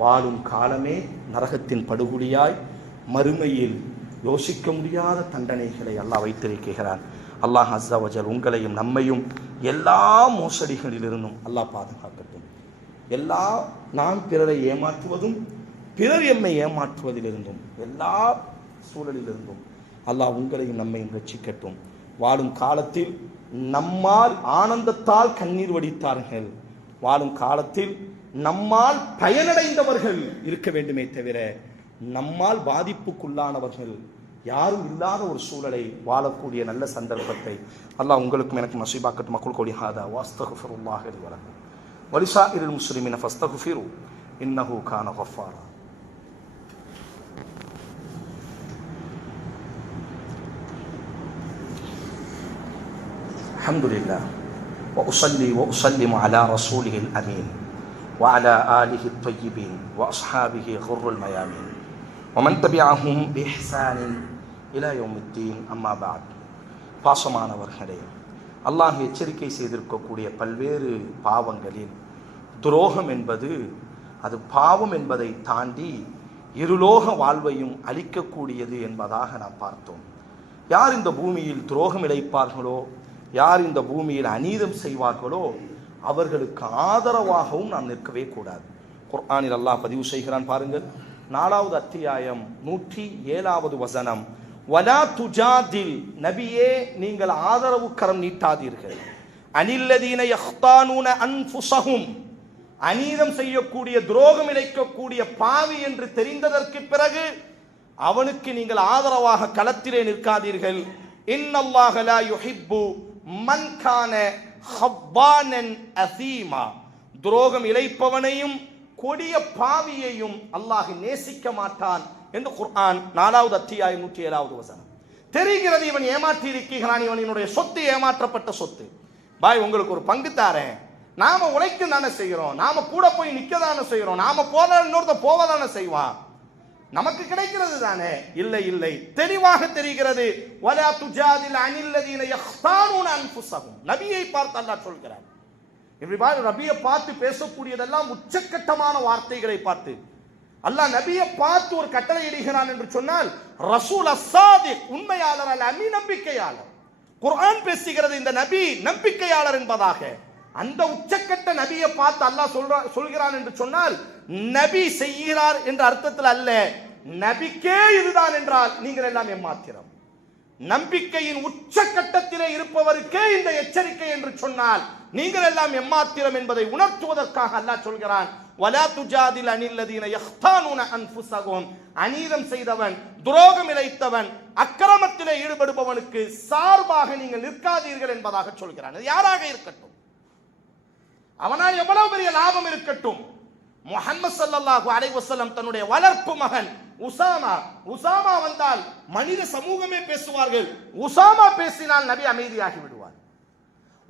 வாழும் காலமே நரகத்தின் படுகொலியாய் மறுமையில் யோசிக்க முடியாத தண்டனைகளை அல்லாஹ் வைத்திருக்கிறான். அல்லாஹ் அஸ்ஸ வஜல் உங்களையும் நம்மையும் எல்லா மோசடிகளிலிருந்தும் அல்லாஹ் பாதுகாக்கட்டும். நாம் பிறரை ஏமாற்றுவதும் பிறர் எம்மை ஏமாற்றுவதிலிருந்தும் எல்லா சூழலிலிருந்தும் அல்லாஹ் உங்களையும் நம்மையும் ரட்சிக்கட்டும். வாழும் காலத்தில் நம்மால் ஆனந்தத்தால் கண்ணீர் வடித்தார்கள், வாழும் காலத்தில் நம்மால் பயனடைந்தவர்கள் இருக்க வேண்டுமே தவிர நம்மால் பாதிப்புக்குள்ளானவர்கள் யாரும் இல்லாத ஒரு சூழலை வாழக்கூடிய நல்ல சந்தர்ப்பத்தை அல்லாஹ் உங்களுக்கும் எனக்கு நசீபாக்கட்டும். மக்குல் கோலி ஹாதா வஸ்தக்ஃபிருல்லாஹி லி வ லக்கும் வ லிஸாஇரில் முஸ்லிமீன ஃபஸ்தக்ஃபிரு இன்னஹு கான கஃபாரா. அல்ஹம்துலில்லாஹ் வ உஸல்லி வ உஸல்லிமு அலா ரசூலிஹில் அமீன் வ அலா ஆலிஹி த்தய்யிபீன் வ அஸ்ஹாபிஹி குர்ருல் மயாமீன் வமன் தபிஅஹும் பிஇஹ்சானின் இலா யௌமித்தீன். அம்மா பஅத். பாசமானவர்களே, அல்லாஹ் எச்சரிக்கை செய்திருக்கக்கூடிய பல்வேறு பாவங்களில் துரோகம் என்பது அது பாவம் என்பதை தாண்டி இருலோக வாழ்வையும் அளிக்கக்கூடியது என்பதாக நாம் பார்த்தோம். யார் இந்த பூமியில் துரோகம் இழைப்பார்களோ, யார் இந்த பூமியில் அநீதம் செய்வார்களோ அவர்களுக்கு ஆதரவாகவும் நாம் நிற்கவே கூடாது. குர்ஆனில் அல்லாஹ் பதிவு செய்கிறான், பாருங்கள், 4வது அத்தியாயம் 107வது வசனம். வலா துஜாதில், நபியே நீங்கள் ஆதரவு கரம் நீட்டாதீர்கள், அனில்லதீன யஹ்தானூன அன்ஃபுஸஹும், அநீதம் செய்யக்கூடிய துரோகம் இழைக்கக்கூடிய பாவி என்று தெரிந்ததற்கு பிறகு அவனுக்கு நீங்கள் ஆதரவாக களத்திலே நிற்காதீர்கள். இன்னல்லாஹ லா யுஹிப்பு மன் கான ஹப்பானன் அஸீமா, துரோகம் இழைப்பவனையும் கொடிய பாவியையும் அல்லாஹ் நேசிக்க மாட்டான் என்று குர்ஆன் 4வது அத்தியாயம் 107வது வசனம். தெரிகிறது இவன் ஏமாற்றி இருக்கிறான், இவனுடைய சொத்து ஏமாற்றப்பட்ட சொத்து. பாய், உங்களுக்கு ஒரு பங்கு தாரேன், நாம உழைக்க தானே செய்கிறோம், நாம கூட போய் நிக்க தானே செய்கிறோம், நாம போல இன்னொருத்த போவதானே செய்வான், நமக்கு கிடைக்கிறது தானே. இல்லை இல்லை, தெளிவாக தெரிகிறது. வலா துஜாதில் அனில்லதீன யஹ்தானூன அன்ஃபுஸஹும், நபியை பார்த்து அல்லாஹ் சொல்கிறார். நபியை பார்த்து பேசக்கூடியதெல்லாம் உச்சக்கட்டமான வார்த்தைகளை பார்த்து அல்லாஹ் நபியை பார்த்து ஒரு கட்டளை இடுகிறான் என்று சொன்னால் ரசூல் அஸ்ஸாதிக், உண்மையாளர், அல் அமீன், நம்பிக்கையாளர். குர்ஆன் பேசுகிறது இந்த நபி நம்பிக்கையாளர் என்பதாக. அந்த உச்சக்கட்ட நபியை பார்த்து அல்லாஹ் சொல்கிறான் என்று சொன்னால் நபி செய்கிறார் என்ற அர்த்தத்தில் அல்ல, நபிக்கே இதுதான் என்றால் நீங்கள் எல்லாம் ஏமாத்திரம். நம்பிக்கையின் உச்சக்கட்டத்திலே இருப்பவருக்கே இந்த எச்சரிக்கை என்று சொன்னால் நீங்கள் எல்லாம் எம்மாத்திரம் என்பதை உணர்த்துவதற்காக அல்லாஹ் சொல்கிறான், வலா துஜாதில் அனில்லதீன யஹ்தானூன அன்ஃபுஸஹும், அநீதம் செய்தவன், துரோகம் இழைத்தவன், அக்கிரமத்திலே ஈடுபடுபவனுக்கு சார்பாக நீங்கள் நிற்காதீர்கள் என்பதாக சொல்கிறான். யாராக இருக்கட்டும், அவனால் எவ்வளவு பெரிய லாபம் இருக்கட்டும். முஹம்மது ஸல்லல்லாஹு அலைஹி வஸல்லம் தன்னுடைய வளர்ப்பு மகன் உசாமா வந்தால் மனித சமூகமே பேசுவார்கள். உசாமா பேசினால் நபி அமைதியாகி விடுவார்.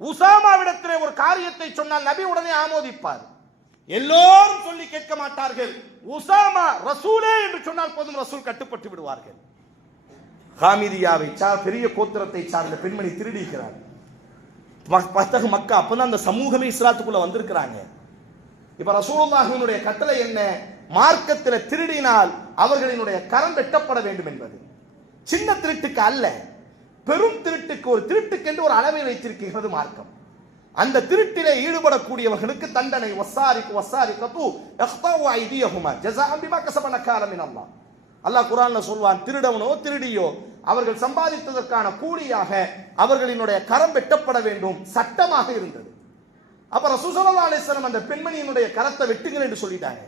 உசாமாவிடத்திலே ஒரு காரியத்தை சொன்னால் நபி உடனே ஆமோதிப்பார். எல்லோரும் சொல்லி கேட்க மாட்டார்கள். உசாமா ரசூலே என்று சொன்னால் போதும், ரசூல் கட்டுப்பட்டு விடுவார்கள். ஹாமிதியாவை பெரிய கோத்திரத்தை சார்ந்த பெண்மணி திருடிக்கிறார். மக்கா அப்பதான் அந்த சமூகமே இஸ்லாத்துக்குள்ள வந்திருக்கிறாங்க. இப்ப ரசூலுல்லாஹினுடைய கட்டளை என்ன? மார்க்கத்தில் திருடினால் அவர்களினுடைய கரம் வெட்டப்பட வேண்டும் என்பது. சின்ன திருட்டுக்கு அல்ல, பெரும் திருட்டுக்கு, ஒரு திருட்டுக்கு என்று ஒரு அளவை வைத்திருக்கிறது மார்க்கம். அந்த திருட்டிலே ஈடுபடக்கூடியவர்களுக்கு தண்டனை. அல்லாஹ் குர்ஆன்ல சொல்வான், திருடவனோ திருடியோ அவர்கள் சம்பாதித்ததற்கான கூலியாக அவர்களினுடைய கரம் வெட்டப்பட வேண்டும், சட்டமாக இருந்தது. அப்ப ரசூல் ஸல்லல்லாஹு அலைஹி வஸல்லம் அந்த பெண்மணியினுடைய கரத்தை வெட்டுங்கள் என்று சொல்லிட்டாங்க.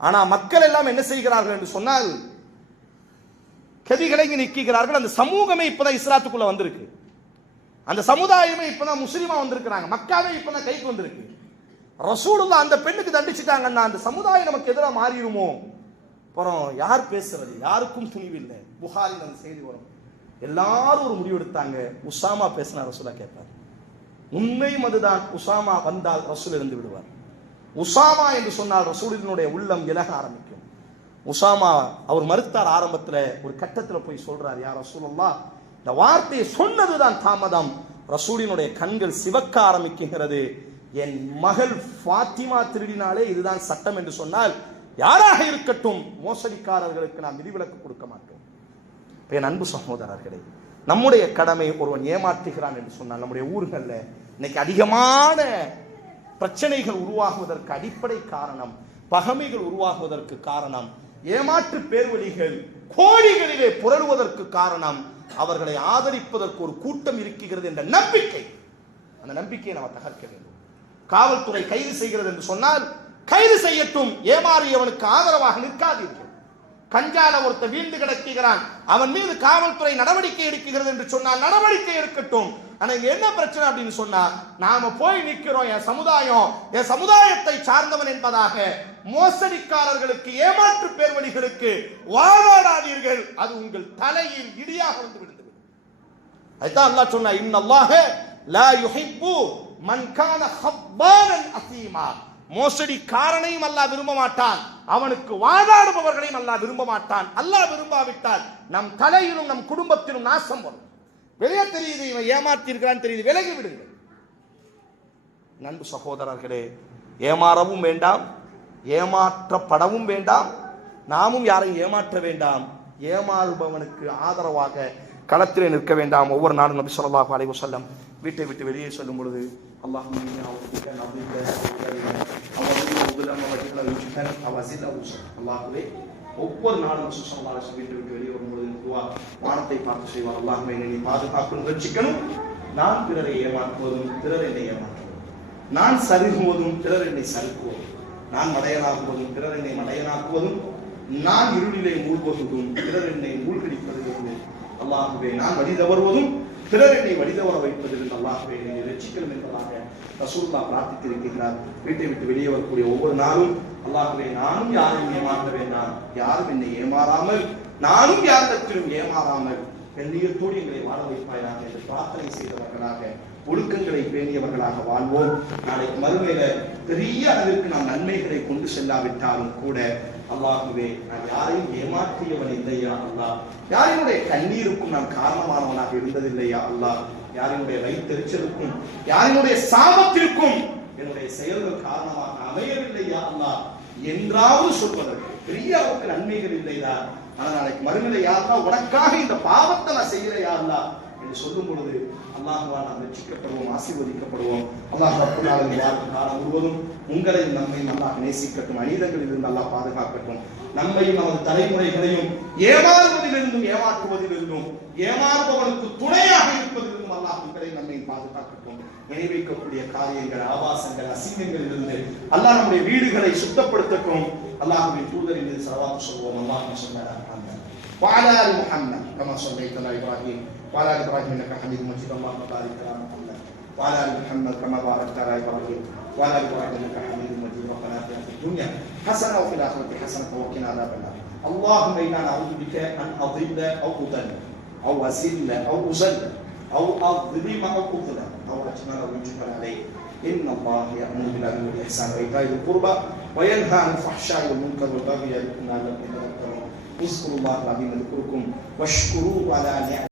ஆனா மக்கள் எல்லாம் என்ன செய்கிறார்கள் என்று சொன்னால், கதிகளை நிற்கிறார்கள். அந்த சமூகமே இப்பதான் இஸ்லாத்துக்குள்ள வந்திருக்கு, அந்த சமுதாயமே இப்பதான் முஸ்லிமா வந்திருக்கிறாங்க, மக்காவே இப்பதான் கைக்கு வந்திருக்கு. ரசூலுல்லாஹ் அந்த பெண்ணுக்கு தண்டிச்சிட்டாங்கன்னா அந்த சமுதாயம் நமக்கு எதிராக மாறிடுமோ? அப்புறம் யார் பேசுறது? யாருக்கும் துணிவில்லை. புகாரில் அந்த செய்தி வரும். எல்லாரும் ஒரு முடிவு எடுத்தாங்க, உசாமா பேசினா ரசூலா கேட்பார். உண்மையும் அதுதான், உசாமா வந்தால் ரசூல் இருந்து விடுவார். உசாமா என்று சொன்னால் ரசூலினுடைய உள்ளம் இலக ஆரம்பிக்கும். உசாமா அவர் மறுத்தார் ஆரம்பத்தில், ஒரு கட்டத்தில் போய் சொல்றார், யார் ரசூலுல்லாஹ் இந்த வார்த்தையை சொன்னதுதான் தாமதம், ரசூலினுடைய கண்கள் சிவக்க ஆரம்பிக்கிறது. என் மகள் ஃபாத்திமா திருடினாலே இதுதான் சட்டம் என்று சொன்னால் யாராக இருக்கட்டும் மோசடிக்காரர்களுக்கு நாம் விதிவிலக்கு கொடுக்க மாட்டோம். என் அன்பு சகோதரர்களே, நம்முடைய கடமை, ஒருவன் ஏமாற்றுகிறான் என்று சொன்னால் நம்முடைய ஊர்களில் இன்னைக்கு அதிகமான பிரச்சனைகள் உருவாகுவதற்கு அடிப்படை காரணம், பகைமைகள் உருவாகுவதற்கு காரணம், ஏமாற்று பேர்வழிகள் கோடிகளிலே புரளுவதற்கு காரணம், அவர்களை ஆதரிப்பதற்கு ஒரு கூட்டம் இருக்கிறது என்ற நம்பிக்கை. அந்த நம்பிக்கையை நாம் தகர்க்க வேண்டும். காவல்துறை கைது செய்கிறது என்று சொன்னால் கைது செய்யட்டும், ஏமாறியவனுக்கு ஆதரவாக நிற்காதீர்கள். கஞ்சால ஒருத்த வீழ்ந்து கிடக்கிறான், அவன் மீது காவல்துறை நடவடிக்கை எடுக்கிறது என்று சொன்னால் நடவடிக்கை எடுக்கட்டும். ஆனா இங்க என்ன பிரச்சனை அப்படின்னு சொன்னா, நாம போய் நிற்கிறோம், என் சமுதாயம் என் சமுதாயத்தை சார்ந்தவன் என்பதாக மோசடிக்காரர்களுக்கு, ஏமாற்று பேர்வழிகளுக்கு வாதாடாதீர்கள். அது உங்கள் தலையில் இடியாக வந்து விழுந்தது. அதுதான் அல்லாஹ் சொன்னா, இன்னல்லாஹ லா யுஹிப்பு மன் கான ஹப்பானன் அஸீமா. மோசடிக்காரனையும் அல்லாஹ் விரும்ப மாட்டான், அவனுக்கு வாதாடுபவர்களையும் அல்லாஹ் விரும்ப மாட்டான். அல்லாஹ் விரும்பாவிட்டால் நம் தலையிலும் நம் குடும்பத்திலும் நாசம் வரும். வெளியே தெரியுது இவன் ஏமாற்றி இருக்கிறான் தெரியுது, விலகி விடுங்கள். நண்பு சகோதரர்களே, ஏமாறவும் வேண்டாம், ஏமாற்றப்படவும் வேண்டாம், நாமும் யாரையும் ஏமாற்ற வேண்டாம். ஏமாறுபவனுக்கு ஆதரவாக களத்திலே நிற்க வேண்டாம். ஒவ்வொரு நாளும் நபி ஸல்லல்லாஹு அலைஹி வஸல்லம் வீட்டை விட்டு வெளியே சொல்லும் பொழுது ஒவ்வொரு நாளும் வீட்டை விட்டு வெளியே வரும்பொழுது வானத்தை பார்த்து செய்வார், அல்லாஹ்வே என்னை பாதுகாக்க முயற்சிக்கணும். நான் பிறரை ஏமாற்றுவதும் பிறர் என்னை ஏமாற்றுவதும், நான் சருகுவதும் பிறர் என்னை சருக்குவதும், நான் மடையனாக்குவதும் பிறர் என்னை மடையனாக்குவதும், நான் இருளிலே மூழ்குவதும் பிறர் என்னை மூழ்கடிப்பதிலிருந்து அல்லாஹ்வே நான் வழி தவறுவதும் பிறர் என்னை வழி தவற வைப்பதிலிருந்து அல்லாஹ்வே என்னை ரட்சிக்கணும் என்பதாக ரசூலுல்லாஹ் பிரார்த்தித்திருக்கிறார். வீட்டை விட்டு வெளியே வரக்கூடிய ஒவ்வொரு நாளும் அல்லாஹ்வே நானும் யாரையும் ஏமாற்ற வேண்டாம், யாரும் என்னை ஏமாறாமல், நானும் யாரிடத்திலும் ஏமாறாமல் கண்ணியத்தோடு எங்களை வாழ வைப்பாயாக என்று பிரார்த்தனை செய்தவர்களாக, ஒழுக்கங்களை பேணியவர்களாக வாழ்வோம். நாளைக்கு மறுமையில பெரிய அளவிற்கு நாம் நன்மைகளை கொண்டு செல்லாவிட்டாலும் கூட அல்லாஹ்வே நான் யாரையும் ஏமாற்றியவன் இல்லையா அல்லாஹ், யாரினுடைய கண்ணீருக்கும் நான் காரணமானவனாக இருந்ததில்லையா அல்லாஹ், யாரினுடைய வயிற்றெரிச்சலுக்கும் யாரினுடைய சாபத்திற்கும் என்னுடைய செயல்கள் காரணமாக அமையவில்லையா அல்லாஹ் என்றாவது சொல்வதற்கு பெரிய அளவுக்கு நன்மைகள் இல்லையா. ஆனால் நாளைக்கு மறுமையில யாரெல்லாம் உனக்காக இந்த பாவத்தை நான் செய்யலையா அல்லாஹ் என்று சொல்லும் பொழுது அல்லாஹ்வால் நாம் ரட்சிக்கப்படுவோம், ஆசீர்வதிக்கப்படுவோம். அல்லாஹ் ரப்பல் ஆலமீன் காலம் முழுவதும் உங்களையும் நம்மையும் அல்லாஹ் நேசிக்கட்டும், அநீதங்களில் இருந்து அல்லாஹ் பாதுகாக்கட்டும். நம்மையும் நமது தலைமுறைகளையும் ஏமாறுவதிலிருந்தும் ஏமாற்றுவதிலிருந்தும் ஏமாறுபவனுக்கு துணையாக இருப்பதிலிருந்தும் அல்லாஹ் உங்களை நம்மையும் பாதுகாக்கட்டும். நினைவைக்கக்கூடிய காரியங்கள், ஆபாசங்கள், அசிங்கங்களில் இருந்து அல்லாஹ் நம்முடைய வீடுகளை சுத்தப்படுத்தட்டும். அல்லாஹ்வின் தூதரின் மீது ஸலவாத் சொல்வோம். அல்லாஹும்ம ஸல்லி அலா முஹம்மத் வ அலா ஆலி முஹம்மத் கமா ஸல்லைத அலா இப்ராஹீம் وعلى آل إبراهيم إنك حميد مجيد. اللهم بارك على محمد وعلى آل محمد كما باركت على إبراهيم وعلى آل إبراهيم إنك حميد مجيد. ربنا آتنا في الدنيا حسنة وفي الآخرة حسنة وقنا عذاب النار. اللهم إنا نعوذ بك أن أضل أو أضل أو أزل أو أزل أو أظلم أو أظلم أو أجمل رجلا عليه إن الله يأمر بالعدل والإحسان وإيتاء ذي القربى وينهى عن الفحشاء والمنكر والبغي يعظكم لعلكم تذكرون اذكروا الله العظيم يذكركم واشكروه على نعمه